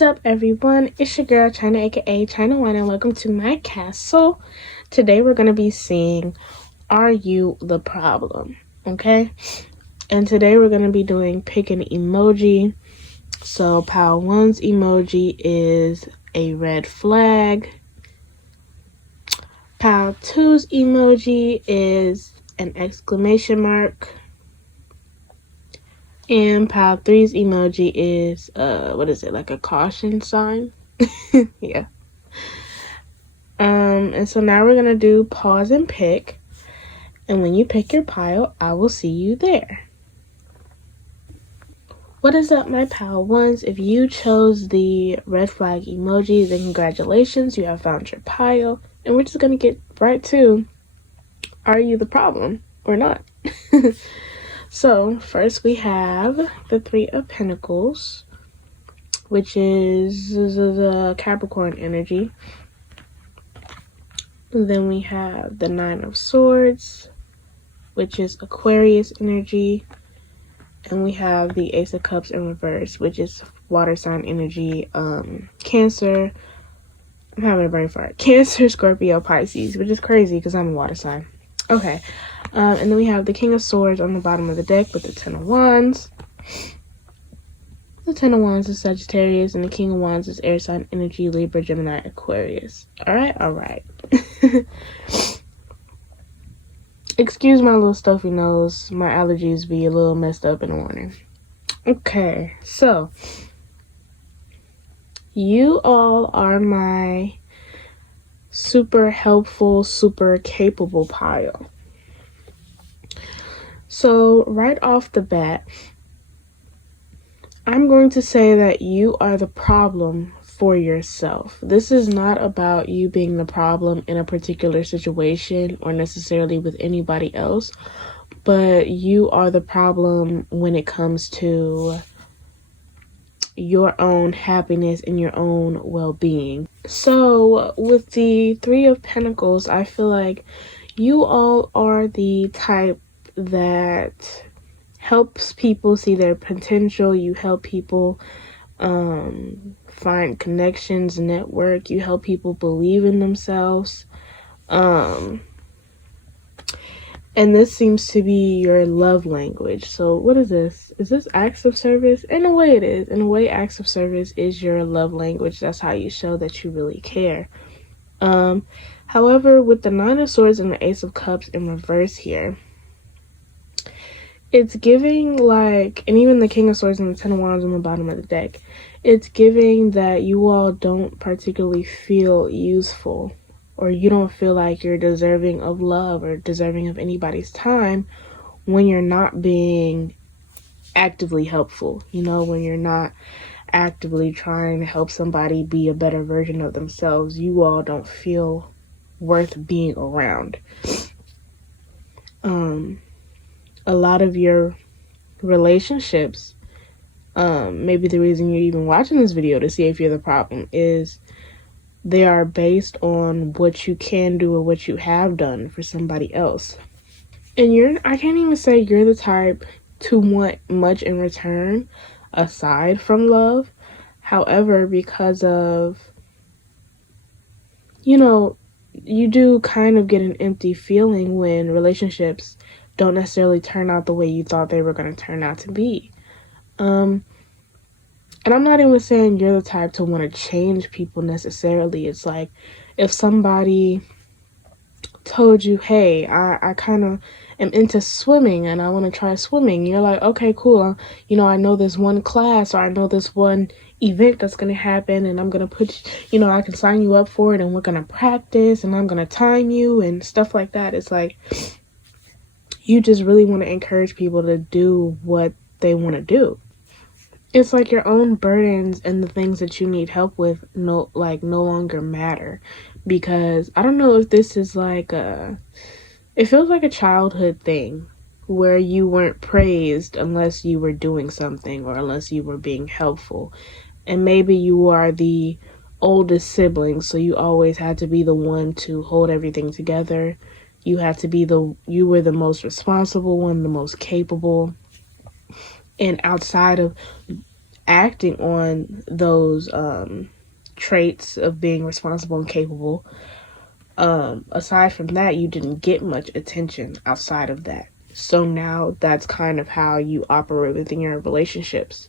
What's up, everyone? It's your girl China, aka China One, and welcome to my castle. Today we're going to be seeing, are you the problem? Okay? And today we're going to be doing pick an emoji. So pile 1's emoji is a red flag. Pile 2's emoji is an exclamation mark. And pile 3's emoji is, like a caution sign? Yeah. And so now we're going to do pause and pick. And when you pick your pile, I will see you there. What is up, my pile ones? If you chose the red flag emoji, then congratulations, you have found your pile. And we're just going to get right to, are you the problem or not? So first we have the 3 of Pentacles, which is the Capricorn energy. And then we have the 9 of Swords, which is Aquarius energy. And we have the Ace of Cups in reverse, which is water sign energy, Cancer. I'm having a brain fart. Cancer, Scorpio, Pisces, which is crazy because I'm a water sign. Okay. And then we have the King of Swords on the bottom of the deck with the 10 of Wands. The 10 of Wands is Sagittarius, and the King of Wands is air sign energy, Libra, Gemini, Aquarius. Alright. Excuse my little stuffy nose. My allergies be a little messed up in the morning. Okay, so you all are my super helpful, super capable pile. So right off the bat, I'm going to say that you are the problem for yourself. This is not about you being the problem in a particular situation or necessarily with anybody else, but you are the problem when it comes to your own happiness and your own well-being. So with the 3 of Pentacles, I feel like you all are the type that helps people see their potential. You help people find connections, network. You help people believe in themselves. And this seems to be your love language. So what is this? Is this acts of service? In a way it is. In a way, acts of service is your love language. That's how you show that you really care. However, with the 9 of Swords and the Ace of Cups in reverse here, it's giving like, and even the King of Swords and the 10 of Wands on the bottom of the deck, it's giving that you all don't particularly feel useful, or you don't feel like you're deserving of love or deserving of anybody's time when you're not being actively helpful, when you're not actively trying to help somebody be a better version of themselves. You all don't feel worth being around. A lot of your relationships, maybe the reason you're even watching this video to see if you're the problem, is they are based on what you can do or what you have done for somebody else. And I can't even say you're the type to want much in return aside from love. However, because of, you do kind of get an empty feeling when relationships don't necessarily turn out the way you thought they were going to turn out to be. And I'm not even saying you're the type to want to change people necessarily. It's like if somebody told you, hey, I kind of am into swimming and I want to try swimming. You're like, okay, cool. I know this one class, or I know this one event that's going to happen, and I'm going to put, I can sign you up for it, and we're going to practice, and I'm going to time you and stuff like that. It's like, you just really want to encourage people to do what they want to do. It's like your own burdens and the things that you need help with no longer matter, because I don't know if this is like it feels like a childhood thing where you weren't praised unless you were doing something or unless you were being helpful. And maybe you are the oldest sibling, so you always had to be the one to hold everything together. You were the most responsible one, the most capable. And outside of acting on those traits of being responsible and capable. Aside from that, you didn't get much attention outside of that. So now that's kind of how you operate within your relationships.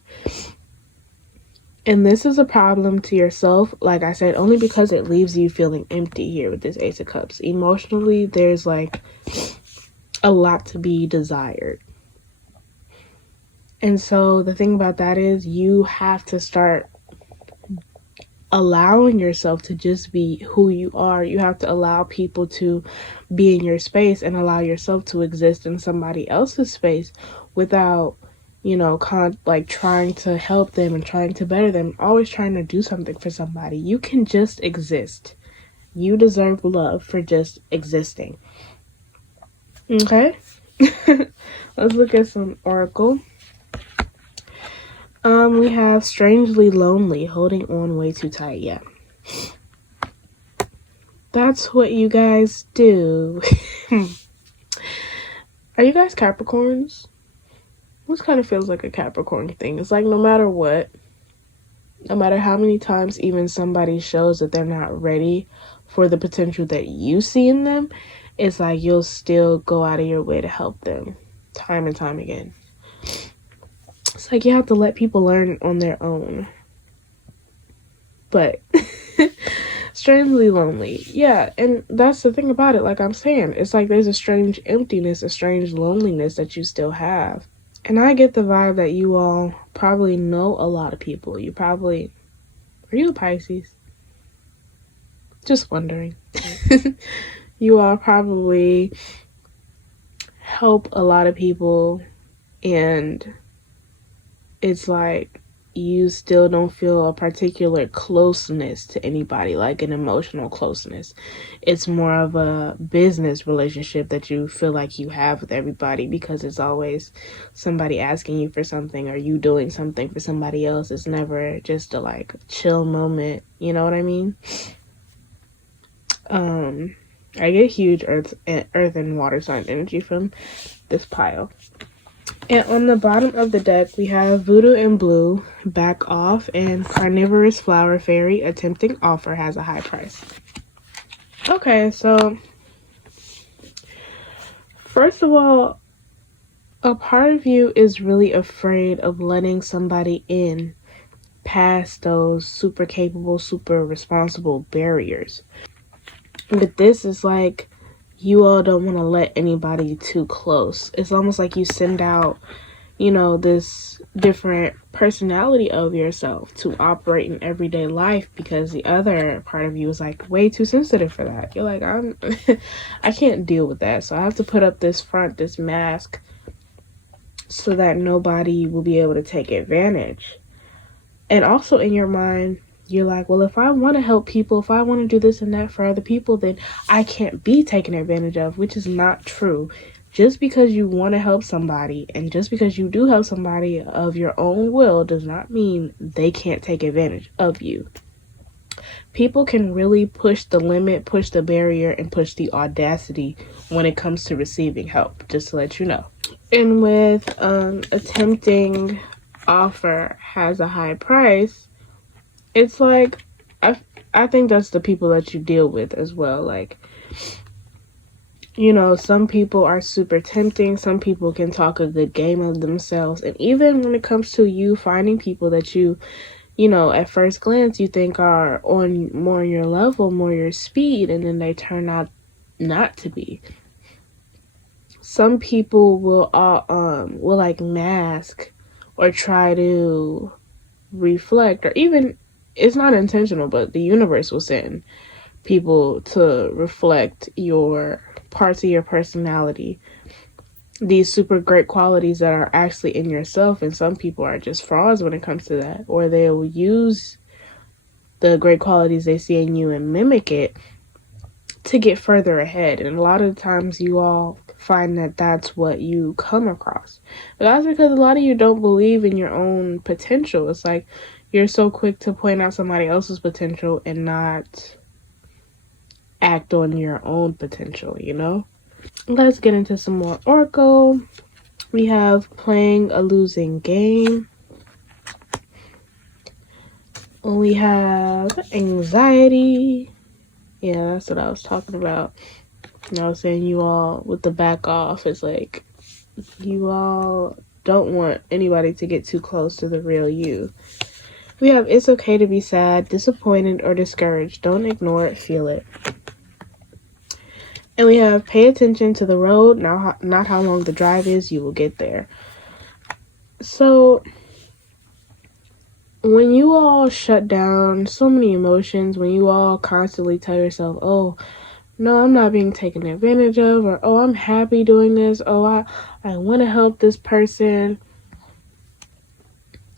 And this is a problem to yourself, like I said, only because it leaves you feeling empty here with this Ace of Cups. Emotionally, there's like a lot to be desired. And so the thing about that is you have to start allowing yourself to just be who you are. You have to allow people to be in your space and allow yourself to exist in somebody else's space without, you know, like trying to help them and trying to better them, always trying to do something for somebody. You can just exist. You deserve love for just existing. Okay? Let's look at some oracle. We have strangely lonely, holding on way too tight. Yeah. That's what you guys do. Are you guys Capricorns? This kind of feels like a Capricorn thing. It's like no matter what, no matter how many times even somebody shows that they're not ready for the potential that you see in them, it's like you'll still go out of your way to help them time and time again. It's like you have to let people learn on their own. But strangely lonely. Yeah, and that's the thing about it. Like I'm saying, it's like there's a strange emptiness, a strange loneliness that you still have. And I get the vibe that you all probably know a lot of people. You probably... Are you a Pisces? Just wondering. You all probably help a lot of people, and it's like you still don't feel a particular closeness to anybody, like an emotional closeness. It's more of a business relationship that you feel like you have with everybody, because it's always somebody asking you for something or you doing something for somebody else. It's never just a like chill moment. You know what I mean? I get huge earth and water sign energy from this pile. And on the bottom of the deck, we have Voodoo in Blue, Back Off, and Carnivorous Flower Fairy, Attempting Offer has a high price. Okay, so first of all, a part of you is really afraid of letting somebody in past those super capable, super responsible barriers. But this is like you all don't want to let anybody too close. It's almost like you send out, you know, this different personality of yourself to operate in everyday life, because the other part of you is like way too sensitive for that. You're like, I can't deal with that. So I have to put up this front, this mask, so that nobody will be able to take advantage. And also in your mind, you're like, well, if I want to help people, if I want to do this and that for other people, then I can't be taken advantage of, which is not true. Just because you want to help somebody, and just because you do help somebody of your own will, does not mean they can't take advantage of you. People can really push the limit, push the barrier, and push the audacity when it comes to receiving help, just to let you know. And with attempting offer has a high price, it's like, I think that's the people that you deal with as well. Like, you know, some people are super tempting. Some people can talk a good game of themselves. And even when it comes to you finding people that you know, at first glance you think are on more your level, more your speed, and then they turn out not to be. Some people will like mask or try to reflect, or even, it's not intentional, but the universe will send people to reflect your parts of your personality, these super great qualities that are actually in yourself. And some people are just frauds when it comes to that, or they'll use the great qualities they see in you and mimic it to get further ahead. And a lot of times you all find that that's what you come across, but that's because a lot of you don't believe in your own potential. It's like you're so quick to point out somebody else's potential and not act on your own potential, you know? Let's get into some more oracle. We have Playing a Losing Game, We have anxiety. Yeah, that's what I was talking about. And I was saying you all, with the back off, it's like you all don't want anybody to get too close to the real you. We have it's okay to be sad, disappointed, or discouraged. Don't ignore it, feel it. And we have pay attention to the road, not how long the drive is, you will get there. So when you all shut down so many emotions, when you all constantly tell yourself, oh, no, I'm not being taken advantage of, or oh, I'm happy doing this, oh, I want to help this person.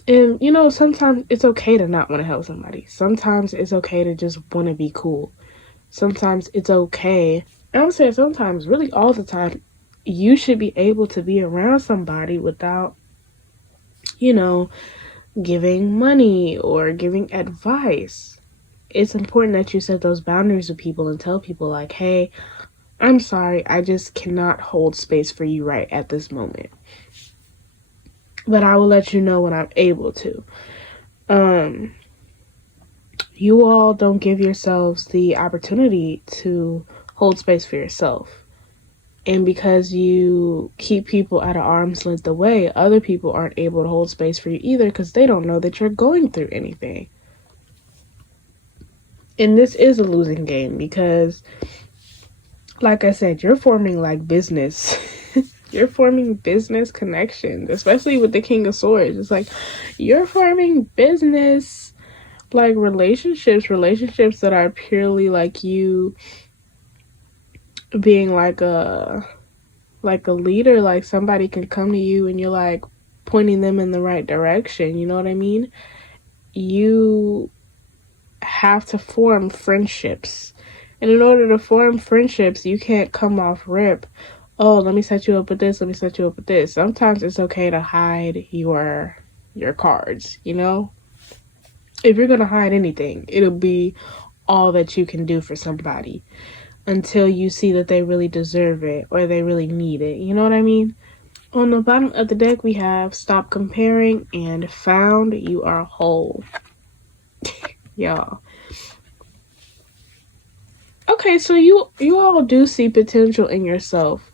And, you know, sometimes it's okay to not want to help somebody. Sometimes it's okay to just want to be cool. Sometimes it's okay. And I'm saying sometimes, really all the time, you should be able to be around somebody without, you know, giving money or giving advice. It's important that you set those boundaries with people and tell people like, hey, I'm sorry, I just cannot hold space for you right at this moment. But I will let you know when I'm able to. You all don't give yourselves the opportunity to hold space for yourself. And because you keep people at an arm's length away, other people aren't able to hold space for you either because they don't know that you're going through anything. And this is a losing game because, like I said, you're forming like business. You're forming business connections, especially with the King of Swords. It's like you're forming business, like relationships that are purely like you being like a leader. Like somebody can come to you and you're like pointing them in the right direction. You know what I mean? You have to form friendships. And in order to form friendships, you can't come off rip. Oh, let me set you up with this. Let me set you up with this. Sometimes it's okay to hide your cards, you know? If you're going to hide anything, it'll be all that you can do for somebody until you see that they really deserve it or they really need it. You know what I mean? On the bottom of the deck, we have stop comparing and found you are whole. Y'all. Okay, so you all do see potential in yourself.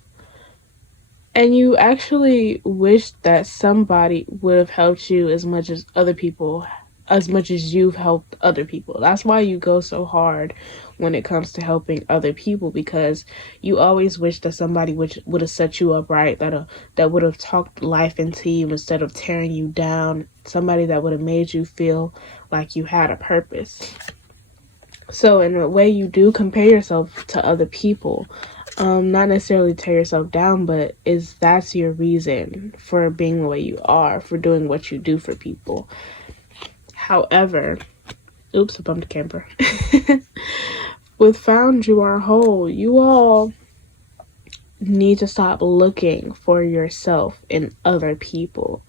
And you actually wish that somebody would have helped you as much as other people, as much as you've helped other people. That's why you go so hard when it comes to helping other people, because you always wish that somebody would have set you up right, that would have talked life into you instead of tearing you down. Somebody that would have made you feel like you had a purpose. So in a way, you do compare yourself to other people. Not necessarily tear yourself down, but that's your reason for being the way you are, for doing what you do for people. However, oops, I bumped a camper. With found you are whole, you all need to stop looking for yourself in other people.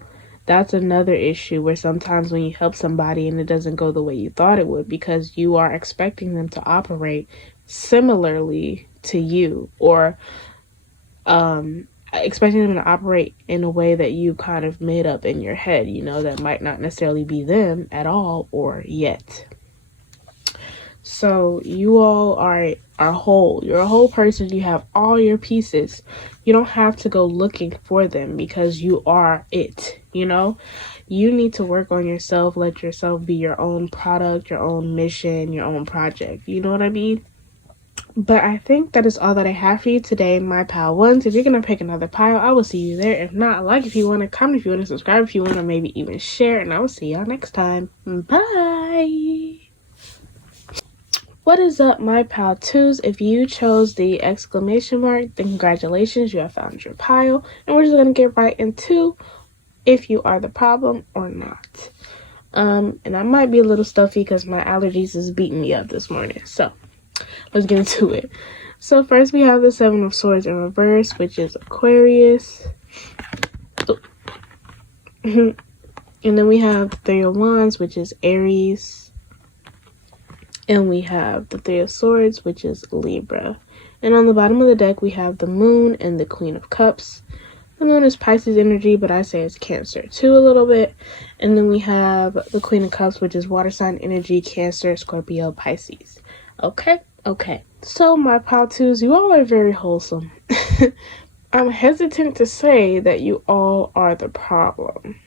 That's another issue where sometimes when you help somebody and it doesn't go the way you thought it would, because you are expecting them to operate similarly to you, or expecting them to operate in a way that you kind of made up in your head, you know, that might not necessarily be them at all or yet. So you all are whole. You're a whole person. You have all your pieces. You don't have to go looking for them because you are it, you know? You need to work on yourself. Let yourself be your own product, your own mission, your own project. You know what I mean? But I think that is all that I have for you today, my pile ones. If you're going to pick another pile, I will see you there. If not, like if you want to, comment if you want to, subscribe if you want to, maybe even share. And I will see y'all next time. Bye! What is up, my pile twos? If you chose the exclamation mark, then congratulations, you have found your pile. And we're just going to get right into if you are the problem or not. And I might be a little stuffy because my allergies is beating me up this morning. So let's get into it. So first we have the Seven of Swords in reverse, which is Aquarius. And then we have the Three of Wands, which is Aries. And we have the Three of Swords, which is Libra. And on the bottom of the deck, we have the Moon and the Queen of Cups. The moon is Pisces energy, but I say it's Cancer too a little bit. And then we have the Queen of Cups, which is water sign energy, Cancer, Scorpio, Pisces. Okay. So my Paltus, you all are very wholesome. I'm hesitant to say that you all are the problem.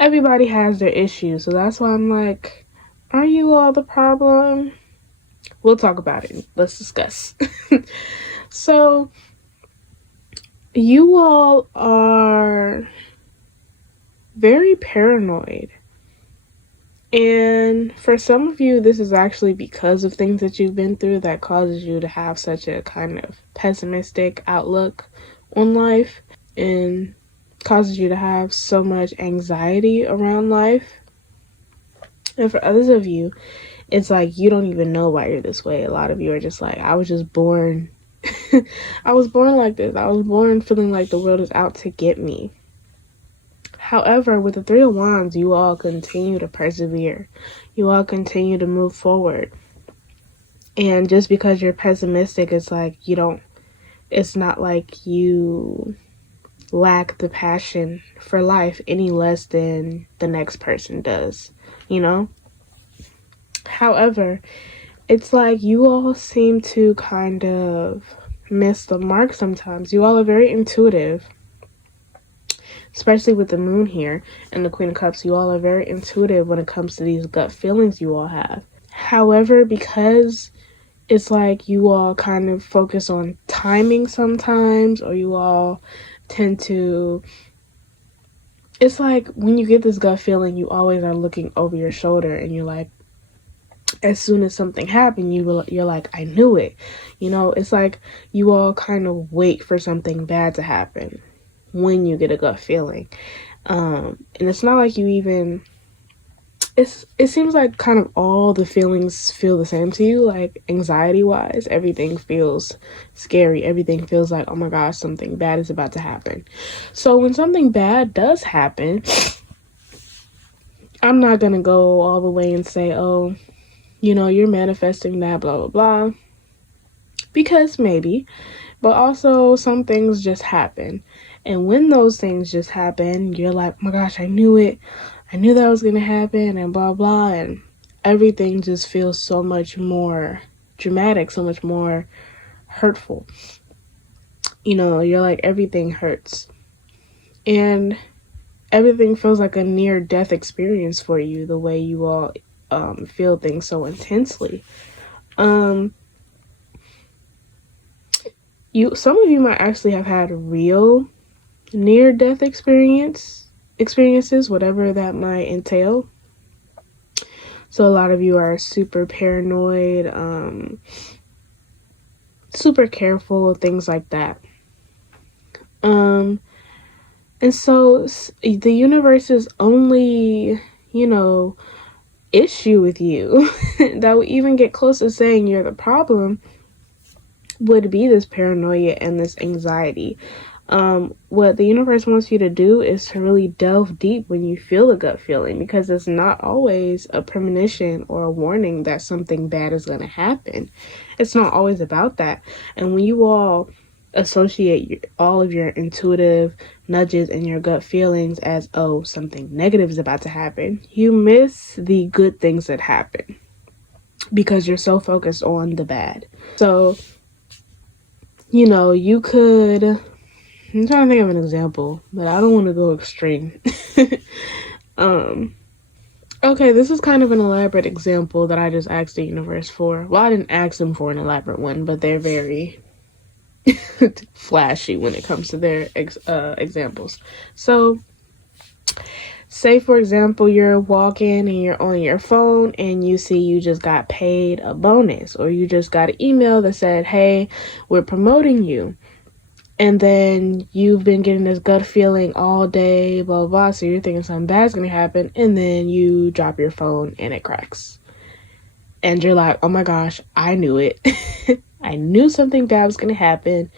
Everybody has their issues, so that's why I'm like, are you all the problem? We'll talk about it. Let's discuss. So, you all are very paranoid. And for some of you, this is actually because of things that you've been through that causes you to have such a kind of pessimistic outlook on life and causes you to have so much anxiety around life. And for others of you, it's like you don't even know why you're this way. A lot of you are just like, I was just born. I was born like this. I was born feeling like the world is out to get me. However, with the Three of Wands, you all continue to persevere. You all continue to move forward. And just because you're pessimistic, it's like it's not like you lack the passion for life any less than the next person does, you know? However, it's like you all seem to kind of miss the mark sometimes. You all are very intuitive. Especially with the moon here and the Queen of Cups, you all are very intuitive when it comes to these gut feelings you all have. However, because it's like you all kind of focus on timing sometimes, or you all tend to... It's like when you get this gut feeling, you always are looking over your shoulder and you're like, as soon as something happened, you're like, I knew it. You know, it's like you all kind of wait for something bad to happen when you get a gut feeling. And it's not like you even... It seems like kind of all the feelings feel the same to you, like anxiety-wise. Everything feels scary. Everything feels like, oh my gosh, something bad is about to happen. So when something bad does happen, I'm not going to go all the way and say, oh, you're manifesting that, blah, blah, blah. Because maybe. But also, some things just happen. And when those things just happen, you're like, oh my gosh, I knew it. I knew that was going to happen and blah, blah. And everything just feels so much more dramatic, so much more hurtful. You're like, everything hurts. And everything feels like a near-death experience for you, the way you all feel things so intensely. Some of you might actually have had real near-death experiences, whatever that might entail. So a lot of you are super paranoid, super careful, things like that. And so the universe's only, issue with you that would even get close to saying you're the problem would be this paranoia and this anxiety. What the universe wants you to do is to really delve deep when you feel a gut feeling, because it's not always a premonition or a warning that something bad is going to happen. It's not always about that. And when you all associate all of your intuitive nudges and your gut feelings as, oh, something negative is about to happen, you miss the good things that happen because you're so focused on the bad. So, you could... I'm trying to think of an example, but I don't want to go extreme. Okay, this is kind of an elaborate example that I just asked the universe for. Well, I didn't ask them for an elaborate one, but they're very flashy when it comes to their examples. So, say for example, you're walking and you're on your phone and you see you just got paid a bonus, or you just got an email that said, hey, we're promoting you. And then you've been getting this gut feeling all day, blah, blah, blah. So you're thinking something bad's going to happen. And then you drop your phone and it cracks. And you're like, oh my gosh, I knew it. I knew something bad was going to happen.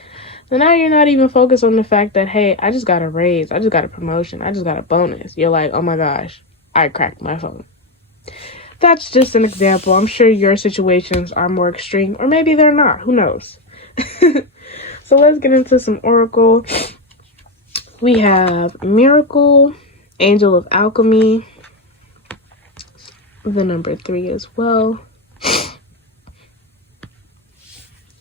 And now you're not even focused on the fact that, hey, I just got a raise. I just got a promotion. I just got a bonus. You're like, oh my gosh, I cracked my phone. That's just an example. I'm sure your situations are more extreme, or maybe they're not. Who knows? So let's get into some oracle. We have Miracle, Angel of Alchemy, the number 3 as well.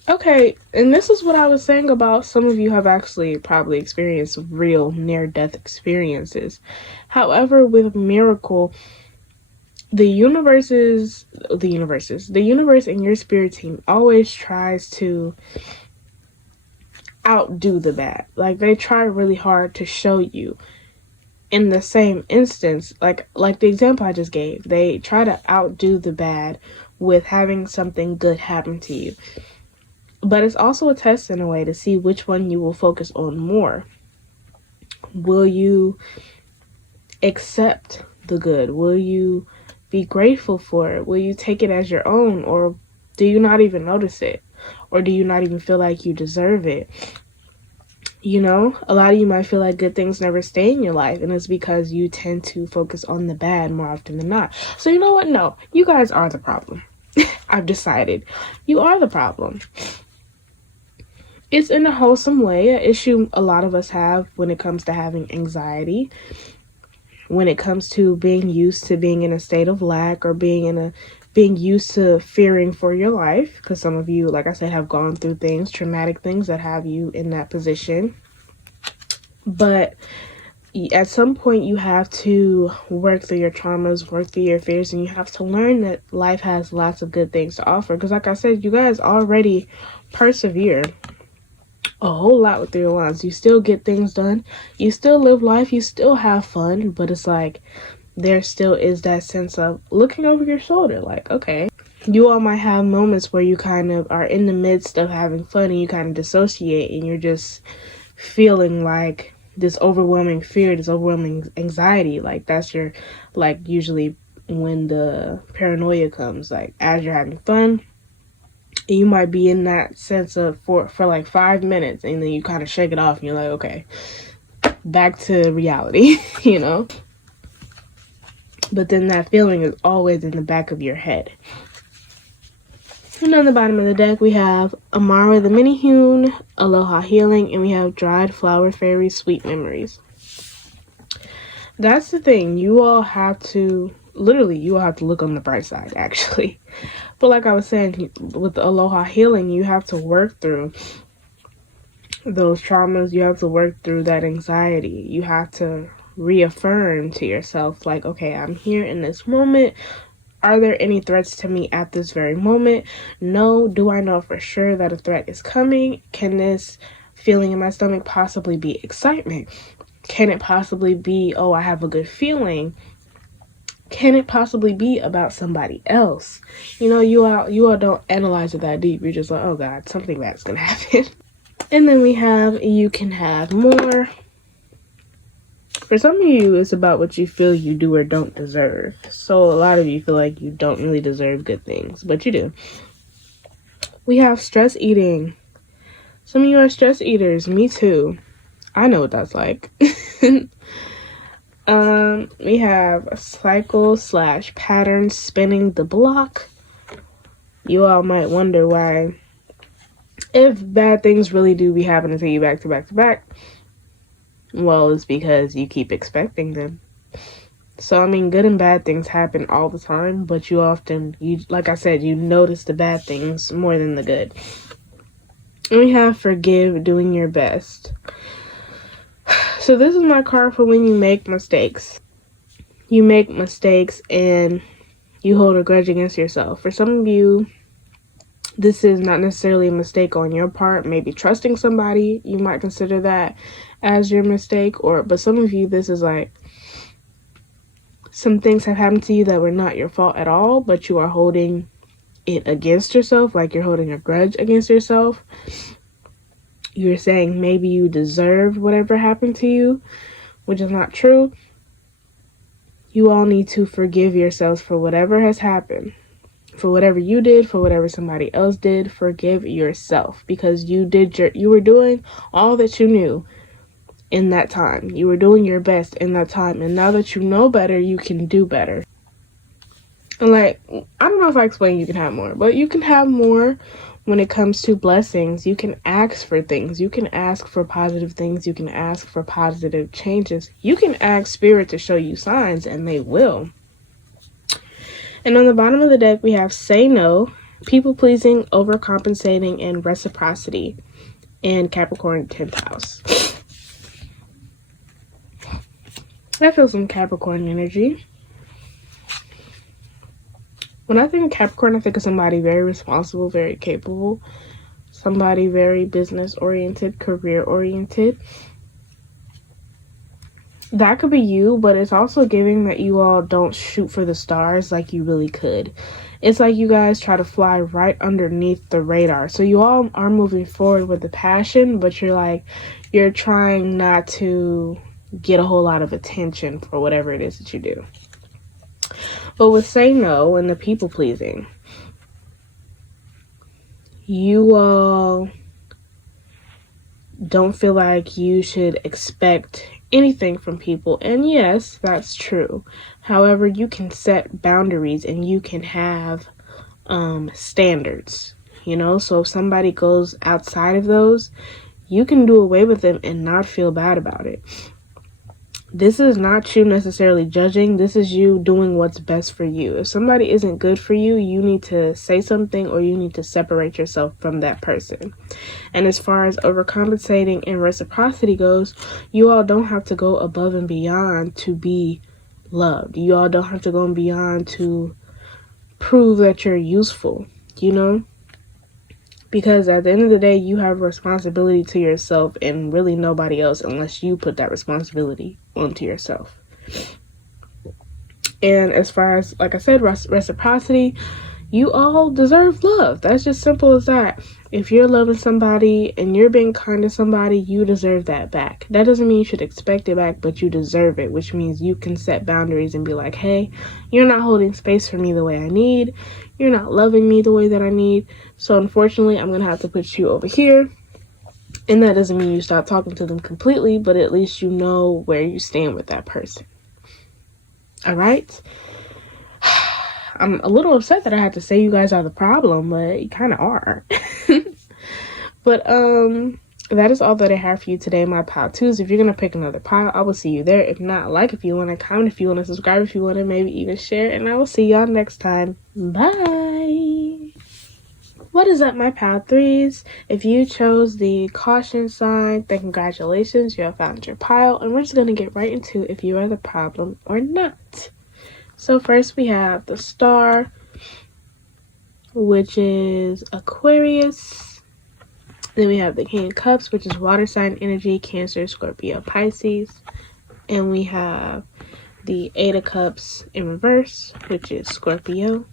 Okay, and this is what I was saying about some of you have actually probably experienced real near-death experiences. However, with Miracle, the universe and your spirit team always tries to outdo the bad. Like, they try really hard to show you in the same instance, like the example I just gave, they try to outdo the bad with having something good happen to you. But it's also a test in a way to see which one you will focus on more. Will you accept the good? Will you be grateful for it? Will you take it as your own? Or do you not even notice it? Or do you not even feel like you deserve it? You know, a lot of you might feel like good things never stay in your life, and it's because you tend to focus on the bad more often than not. So you know what? No, you guys are the problem. I've decided. You are the problem. It's in a wholesome way, an issue a lot of us have when it comes to having anxiety, when it comes to being used to being in a state of lack, or being used to fearing for your life, because some of you, like I said, have gone through things, traumatic things that have you in that position. But at some point you have to work through your traumas, work through your fears, and you have to learn that life has lots of good things to offer. Because like I said, you guys already persevere a whole lot with your wands. You still get things done, you still live life, you still have fun, but it's like there still is that sense of looking over your shoulder, like, okay, you all might have moments where you kind of are in the midst of having fun and you kind of dissociate and you're just feeling like this overwhelming fear, this overwhelming anxiety. Like, that's your, like, usually when the paranoia comes, like as you're having fun, you might be in that sense of for like 5 minutes, and then you kind of shake it off and you're like, okay, back to reality, you know? But then that feeling is always in the back of your head. And on the bottom of the deck, we have Amara the Mini Hewn, Aloha Healing, and we have Dried Flower Fairy Sweet Memories. That's the thing. You all have to look on the bright side, actually. But like I was saying, with the Aloha Healing, you have to work through those traumas. You have to work through that anxiety. You have to reaffirm to yourself, like, okay, I'm here in this moment. Are there any threats to me at this very moment? No. Do I know for sure that a threat is coming? Can this feeling in my stomach possibly be excitement? Can it possibly be, oh, I have a good feeling? Can it possibly be about somebody else? You know, you all don't analyze it that deep. You're just like, oh God, something bad's gonna happen. And then we have You Can Have More. For some of you, it's about what you feel you do or don't deserve. So a lot of you feel like you don't really deserve good things, but you do. We have Stress Eating. Some of you are stress eaters. Me too. I know what that's like. We have a cycle/pattern spinning the block. You all might wonder why, if bad things really do be happening to you back to back to back, well, it's because you keep expecting them. So, I mean, good and bad things happen all the time, but you like I said, you notice the bad things more than the good. And we have Forgive, Doing Your Best. So this is my card for when you make mistakes. You make mistakes and you hold a grudge against yourself. For some of you, this is not necessarily a mistake on your part. Maybe trusting somebody, you might consider that as your mistake. But some of you, this is like some things have happened to you that were not your fault at all, but you are holding it against yourself, like you're holding a grudge against yourself. You're saying maybe you deserve whatever happened to you, which is not true. You all need to forgive yourselves for whatever has happened. For whatever you did, for whatever somebody else did, forgive yourself, because you were doing all that you knew in that time. You were doing your best in that time, and now that you know better, you can do better. And like, I don't know if I explained You Can Have More, but you can have more when it comes to blessings, you can ask for things. You can ask for positive things. You can ask for positive changes. You can ask Spirit to show you signs, and they will. And on the bottom of the deck, we have say no, people pleasing, overcompensating, and reciprocity in Capricorn 10th house. I feel some Capricorn energy. When I think of Capricorn, I think of somebody very responsible, very capable, somebody very business-oriented, career-oriented. That could be you, but it's also giving that you all don't shoot for the stars like you really could. It's like you guys try to fly right underneath the radar. So you all are moving forward with the passion, but you're trying not to get a whole lot of attention for whatever it is that you do. But with say no and the people pleasing, you all don't feel like you should expect anything from people. And yes, that's true. However, you can set boundaries and you can have standards, so if somebody goes outside of those, you can do away with them and not feel bad about it. This is not you necessarily judging. This is you doing what's best for you. If somebody isn't good for you, you need to say something, or you need to separate yourself from that person. And as far as overcompensating and reciprocity goes, you all don't have to go above and beyond to be loved. You all don't have to go beyond to prove that you're useful, Because at the end of the day, you have a responsibility to yourself and really nobody else, unless you put that responsibility onto yourself. And as far as, like I said, reciprocity, you all deserve love. That's just simple as that. If you're loving somebody and you're being kind to somebody, you deserve that back. That doesn't mean you should expect it back, but you deserve it, which means you can set boundaries and be like, hey, you're not holding space for me the way I need. You're not loving me the way that I need. So unfortunately, I'm going to have to put you over here. And that doesn't mean you stop talking to them completely, but at least you know where you stand with that person. All right? I'm a little upset that I had to say you guys are the problem, but you kind of are. But that is all that I have for you today, my pile twos. If you're going to pick another pile, I will see you there. If not, like if you want to, comment if you want to, subscribe if you want to, maybe even share. And I will see y'all next time. Bye. What is up, my pile threes? If you chose the caution sign, then congratulations, you have found your pile. And we're just going to get right into if you are the problem or not. So first we have the star, which is Aquarius. Then we have the King of Cups, which is water sign energy, Cancer, Scorpio, Pisces. And we have the Eight of Cups in reverse, which is Scorpio.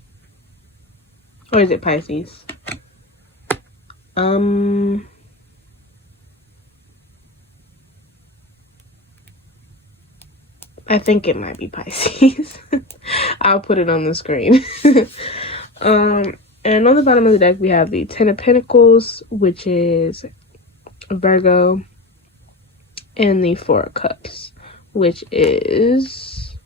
Or is it Pisces? I think it might be Pisces. I'll put it on the screen. And on the bottom of the deck, we have the Ten of Pentacles, which is Virgo, and the Four of Cups, which is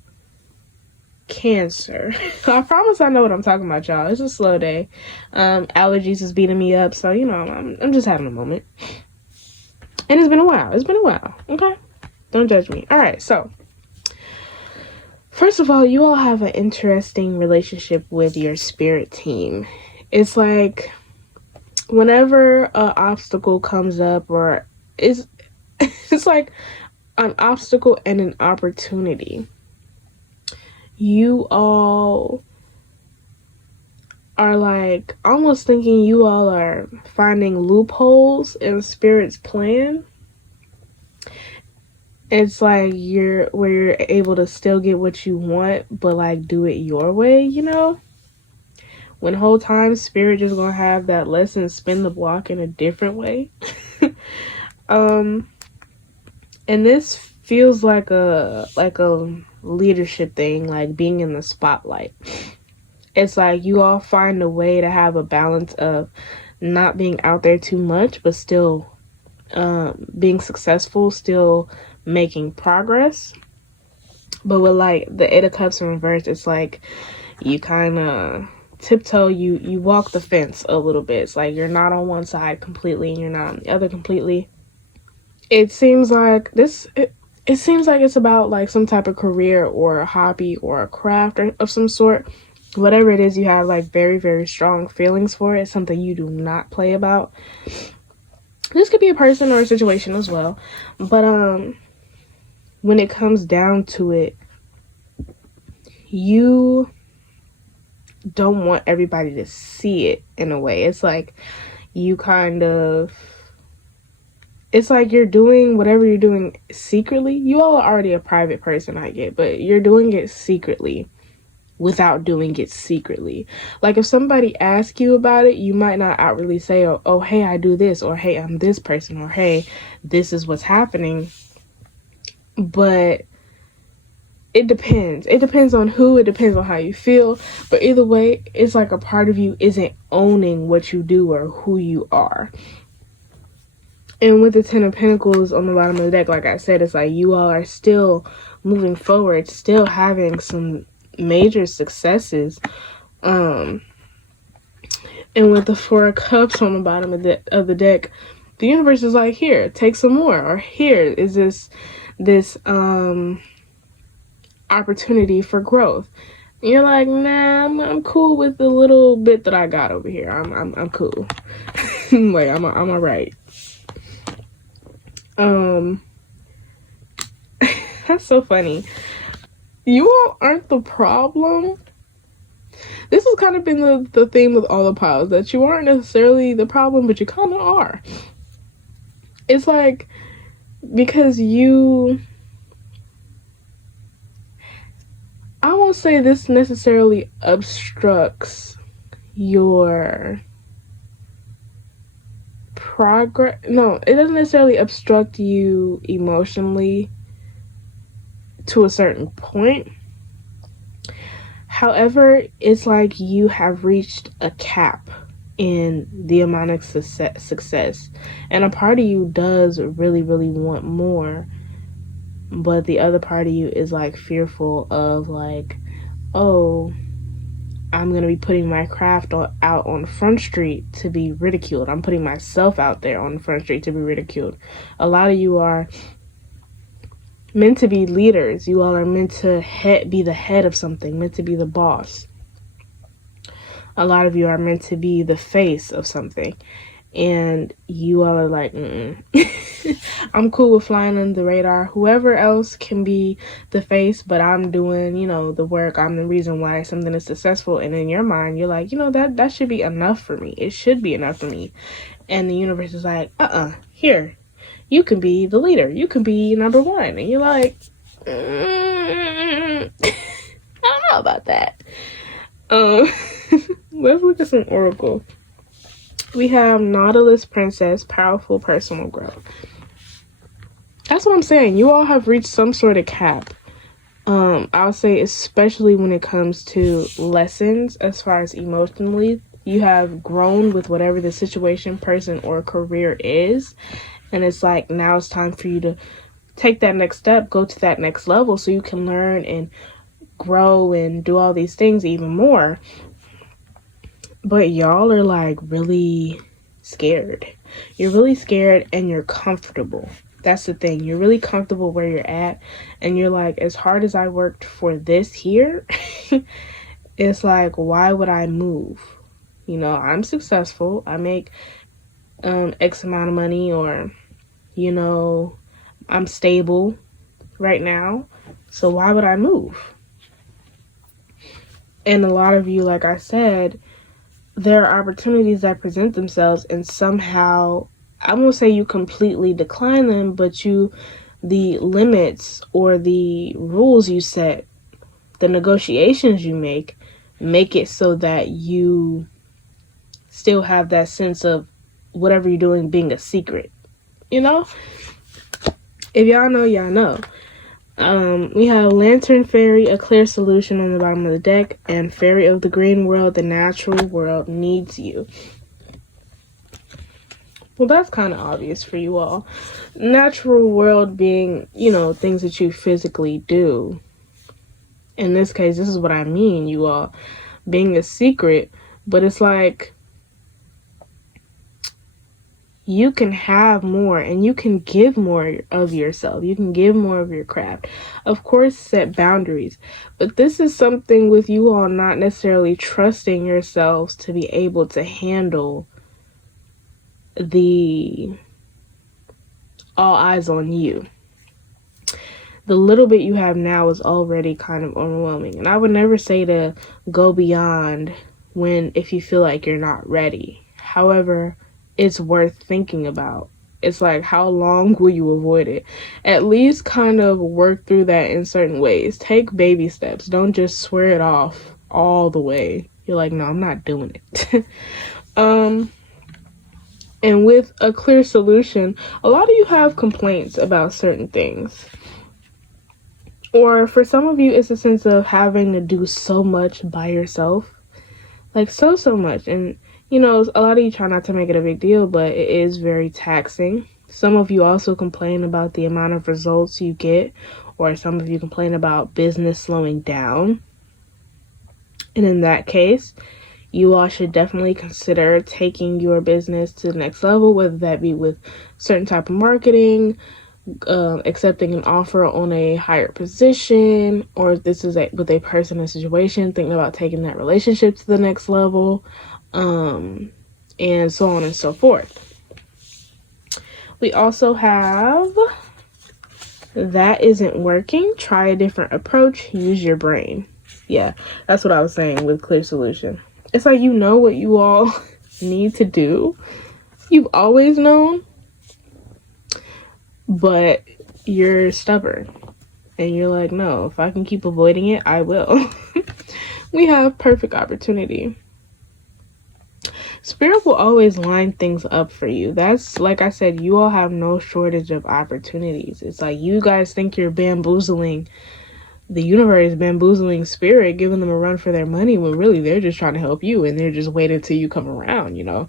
Cancer. I promise I know what I'm talking about, y'all. It's a slow day. Allergies is beating me up, so, I'm just having a moment. And it's been a while. Okay? Don't judge me. All right, so first of all, you all have an interesting relationship with your spirit team. It's like whenever an obstacle comes up, or it's like an obstacle and an opportunity, you all are like almost thinking you all are finding loopholes in Spirit's plan. It's like you're able to still get what you want, but like do it your way, When whole time Spirit just gonna have that lesson spin the block in a different way. And this feels like a leadership thing, like being in the spotlight. It's like you all find a way to have a balance of not being out there too much, but still being successful, still making progress. But with like the Eight of Cups in reverse, it's like you kind of tiptoe, you walk the fence a little bit. It's like you're not on one side completely and you're not on the other completely. It seems like it seems like it's about like some type of career or a hobby or a craft of some sort. Whatever it is, you have like very, very strong feelings for it. It's something you do not play about. This could be a person or a situation as well. But when it comes down to it, you don't want everybody to see it in a way. It's like you kind of, it's like you're doing whatever you're doing secretly. You all are already a private person, I get, but you're doing it secretly without doing it secretly. Like if somebody asks you about it, you might not outwardly say, oh, hey, I do this, or hey, I'm this person, or hey, this is what's happening. But it depends. It depends on who, it depends on how you feel. But either way, it's like a part of you isn't owning what you do or who you are. And with the Ten of Pentacles on the bottom of the deck, like I said, it's like you all are still moving forward, still having some major successes. And with the Four of Cups on the bottom of the deck, the universe is like, here, take some more, or here is this opportunity for growth. And you're like, nah, I'm cool with the little bit that I got over here. I'm cool. Like I'm all right. That's so funny. You all aren't the problem. This has kind of been the theme with all the piles, that you aren't necessarily the problem, but you kind of are. It's like, because I won't say this necessarily obstructs your progress. No, it doesn't necessarily obstruct you emotionally to a certain point. However, it's like you have reached a cap in the amount of success. And a part of you does really, really want more. But the other part of you is like fearful of like, oh, I'm going to be putting my craft out on Front Street to be ridiculed. I'm putting myself out there on Front Street to be ridiculed. A lot of you are meant to be leaders. You all are meant to be the head of something, meant to be the boss. A lot of you are meant to be the face of something. And you all are like, I'm cool with flying under the radar. Whoever else can be the face, but I'm doing, the work. I'm the reason why something is successful. And in your mind, you're like, that should be enough for me. It should be enough for me. And the universe is like, here, you can be the leader. You can be number one. And you're like, I don't know about that. Let's look at some oracle. We have Nautilus Princess, powerful personal growth. That's what I'm saying. You all have reached some sort of cap. I would say especially when it comes to lessons as far as emotionally. You have grown with whatever the situation, person, or career is. And it's like now it's time for you to take that next step, go to that next level so you can learn and grow and do all these things even more. But y'all are like really scared. You're really scared and you're comfortable. That's the thing. You're really comfortable where you're at. And you're like, as hard as I worked for this here, it's like, why would I move? I'm successful. I make X amount of money, or, I'm stable right now. So why would I move? And a lot of you, like I said, there are opportunities that present themselves and somehow, I won't say you completely decline them, but the limits or the rules you set, the negotiations you make it so that you still have that sense of whatever you're doing being a secret. If y'all know, y'all know. We have Lantern Fairy, a clear solution on the bottom of the deck, and Fairy of the Green World, the natural world needs you. Well, that's kind of obvious for you all. Natural world being, things that you physically do. In this case, this is what I mean, you all. being a secret, but it's like you can have more and you can give more of yourself. You can give more of your craft. Of course, set boundaries. But this is something with you all not necessarily trusting yourselves to be able to handle the all eyes on you. The little bit you have now is already kind of overwhelming. And I would never say to go beyond if you feel like you're not ready. However, it's worth thinking about. It's like, how long will you avoid it? At least kind of work through that in certain ways. Take baby steps. Don't just swear it off all the way. You're like, no, I'm not doing it. And with a clear solution, a lot of you have complaints about certain things. Or for some of you, it's a sense of having to do so much by yourself. Like so much. And, you know, a lot of you try not to make it a big deal, but it is very taxing. Some of you also complain about the amount of results you get. Or some of you complain about business slowing down. And in that case, you all should definitely consider taking your business to the next level, whether that be with certain type of marketing, accepting an offer on a higher position, or if this is with a person in a situation, thinking about taking that relationship to the next level, and so on and so forth. We also have that isn't working. Try a different approach. Use your brain. Yeah, that's what I was saying with clear solution. It's like, you know what you all need to do. You've always known. But you're stubborn and you're like, no, if I can keep avoiding it, I will. We have perfect opportunity. Spirit will always line things up for you. That's, like I said, you all have no shortage of opportunities. It's like you guys think you're bamboozling the universe, bamboozling spirit, giving them a run for their money, when really they're just trying to help you and they're just waiting till you come around, you know.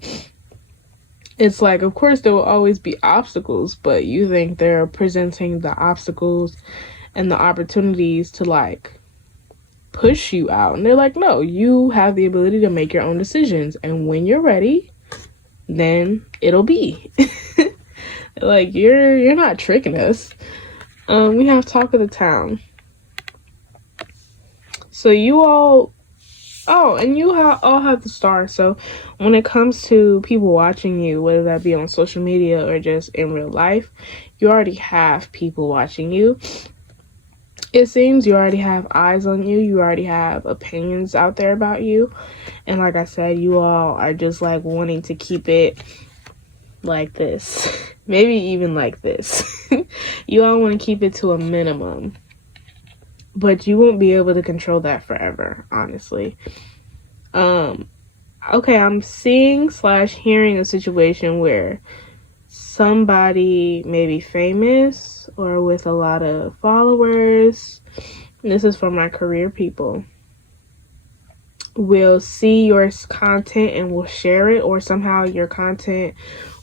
It's like, of course, there will always be obstacles, but you think they're presenting the obstacles and the opportunities to, like, push you out. And they're like, no, you have the ability to make your own decisions. And when you're ready, then it'll be. Like, you're not tricking us. We have talk of the town. So you all... Oh, and you all have the star. So when it comes to people watching you, whether that be on social media or just in real life, you already have people watching you. It seems you already have eyes on you. You already have opinions out there about you. And like I said, you all are just like wanting to keep it like this. Maybe even like this. You all want to keep it to a minimum. But you won't be able to control that forever, honestly. Okay, I'm seeing / hearing a situation where somebody maybe famous or with a lot of followers, and this is for my career people, will see your content and will share it, or somehow your content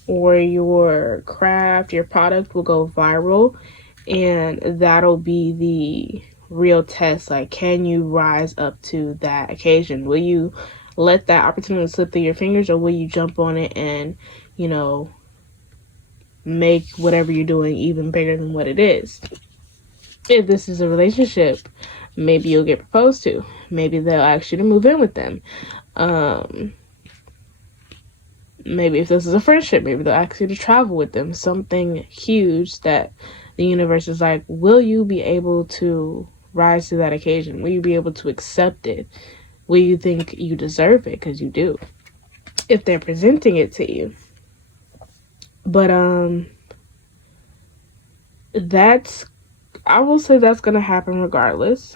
or your craft, your product will go viral, and that'll be the real test. Like, can you rise up to that occasion? Will you let that opportunity slip through your fingers, or will you jump on it and, you know, make whatever you're doing even bigger than what it is? If this is a relationship, maybe you'll get proposed to. Maybe they'll ask you to move in with them. Maybe if this is a friendship, maybe they'll ask you to travel with them. Something huge that the universe is like, will you be able to rise to that occasion? Will you be able to accept it? Will you think you deserve it? Because you do, if they're presenting it to you. But I will say that's gonna happen regardless.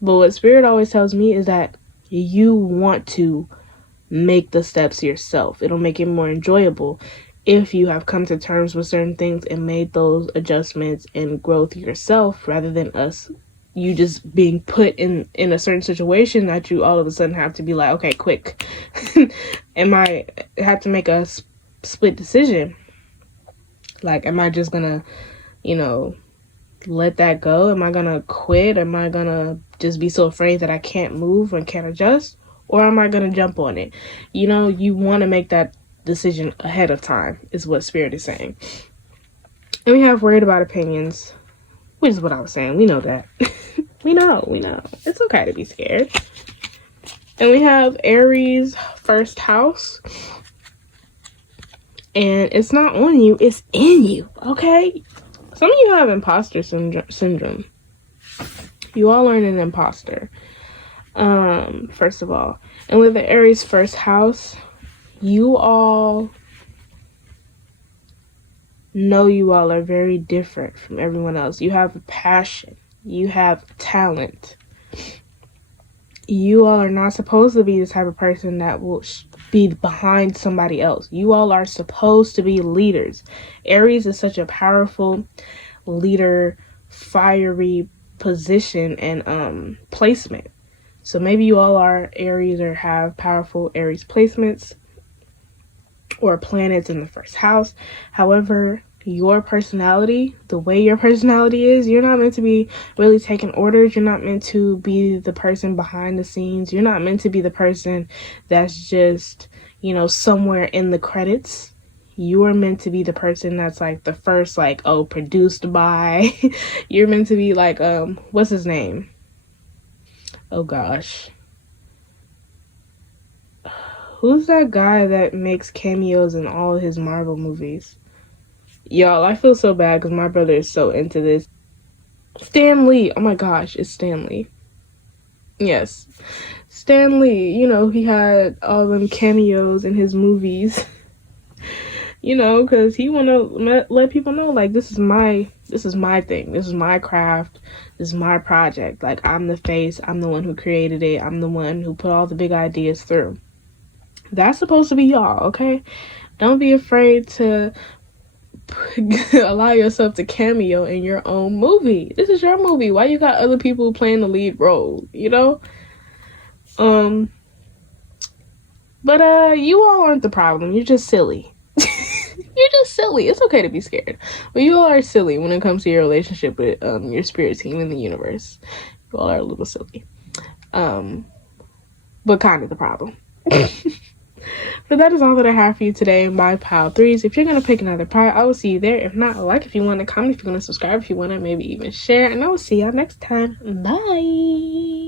But what Spirit always tells me is that you want to make the steps yourself. It'll make it more enjoyable if you have come to terms with certain things and made those adjustments and growth yourself, rather than you just being put in a certain situation that you all of a sudden have to be like, okay, quick. Am I have to make a split decision? Like, am I just gonna, you know, let that go? Am I gonna quit? Am I gonna just be so afraid that I can't move and can't adjust? or am I going to jump on it? You know, you want to make that decision ahead of time, is what Spirit is saying. And we have worried about opinions, which is what I was saying. We know that. we know. It's okay to be scared. And we have Aries first house. And it's not on you, it's in you, okay? Some of you have imposter syndrome. You all are an imposter, first of all. And with the Aries first house, you all know you all are very different from everyone else. You have passion. You have talent. You all are not supposed to be the type of person that will be behind somebody else. You all are supposed to be leaders. Aries is such a powerful leader, fiery position and placement. So maybe you all are Aries or have powerful Aries placements or planets in the first house. However, your personality, the way your personality is, you're not meant to be really taking orders. You're not meant to be the person behind the scenes. You're not meant to be the person that's just, you know, somewhere in the credits. You are meant to be the person that's like the first, like, oh, produced by. You're meant to be like, what's his name? Oh gosh. Who's that guy that makes cameos in all of his Marvel movies? Y'all, I feel so bad because my brother is so into this. Stan Lee. Oh my gosh, it's Stan Lee. Yes. Stan Lee, you know, he had all them cameos in his movies. You know, because he want to let people know, like, this is my thing. This is my craft. This is my project. Like, I'm the face. I'm the one who created it. I'm the one who put all the big ideas through. That's supposed to be y'all, okay? Don't be afraid to allow yourself to cameo in your own movie. This is your movie. Why you got other people playing the lead role, you know? But you all aren't the problem. You're just silly. You're just silly. It's okay to be scared. But you all are silly when it comes to your relationship with your spirit team in the universe. You all are a little silly. But kind of the problem. But that is all that I have for you today in my pile threes. If you're going to pick another pile, I will see you there. If not, like, if you want to comment, if you want to subscribe, if you want to maybe even share. And I will see y'all next time. Bye.